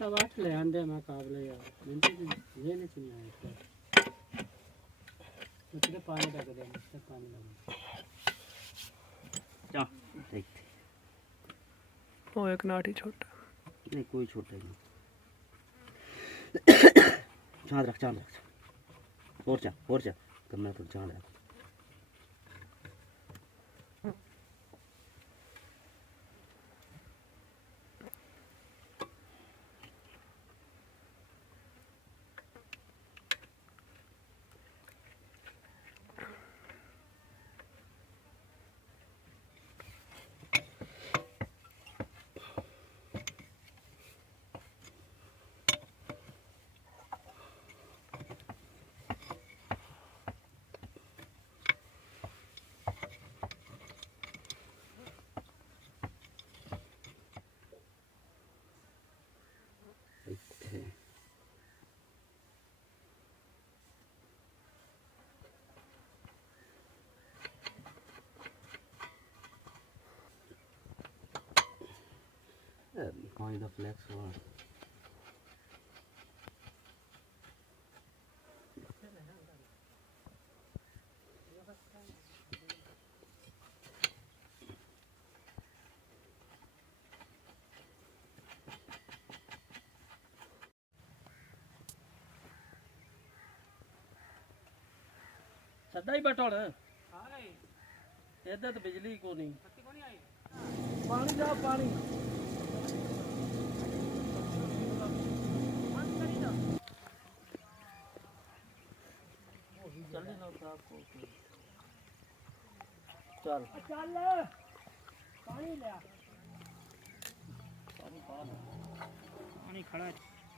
सब 8 ले आंदे मैं काबले यार मिनट ये नहीं आया मुझे पानी लग दे मुझे पानी लग जा देखते वो एक नाटी छोटा नहीं कोई छोटा नहीं चांद रख और जा कमरा पर चांद रख पानी का फ्लैक्स हुआ सदा ही बटोड़ इधर तो बिजली को नहीं पानी जा पानी चल चल पानी ले पानी खड़ा है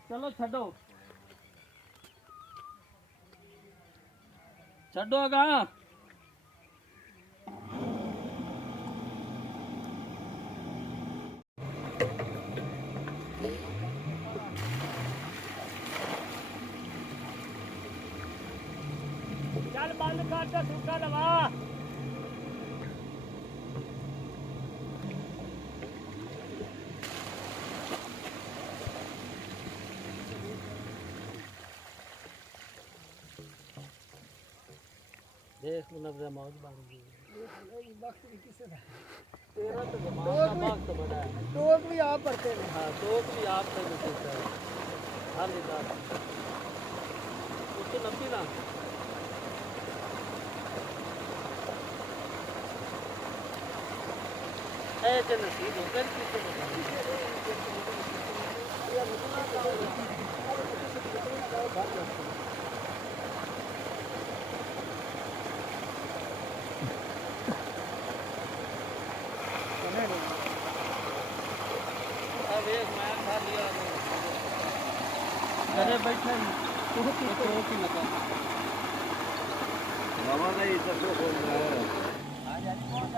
चलो छो गा चल बंद कर तो सूखा दवा देख मुनव्वर मौज बन गई वक्त भी किसे था तेरा तो जमाना वक्त बड़ा है टोक भी आप भरते हैं हां टोक भी आप से होता है हर निकाल उसको नब्बी ना ए जन नसीब हो गया किसे बता या मुझे घरे बैठे तो की लगा मामा नहीं सब तो बोल रहा है आज पहुंच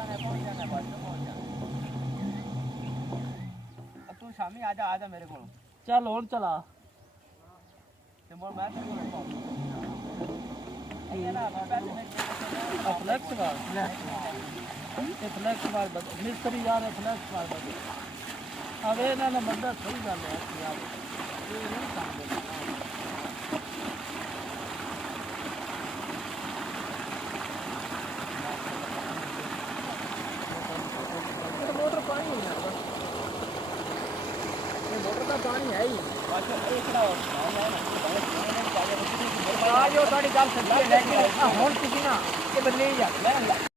जाना बस पहुंच जाना अब तू शामी आजा मेरे को चल और चला ते मोर मैं फ्लैक्स मार मिस्त्री यार फ्लैक्स मार अब ना बंदा सही गल है यार ये नहीं काम मोटर पानी है मोटर का पानी है ही आज थोड़ी गल सही है लेकिन हुण तुसीं ना ये बंदे ही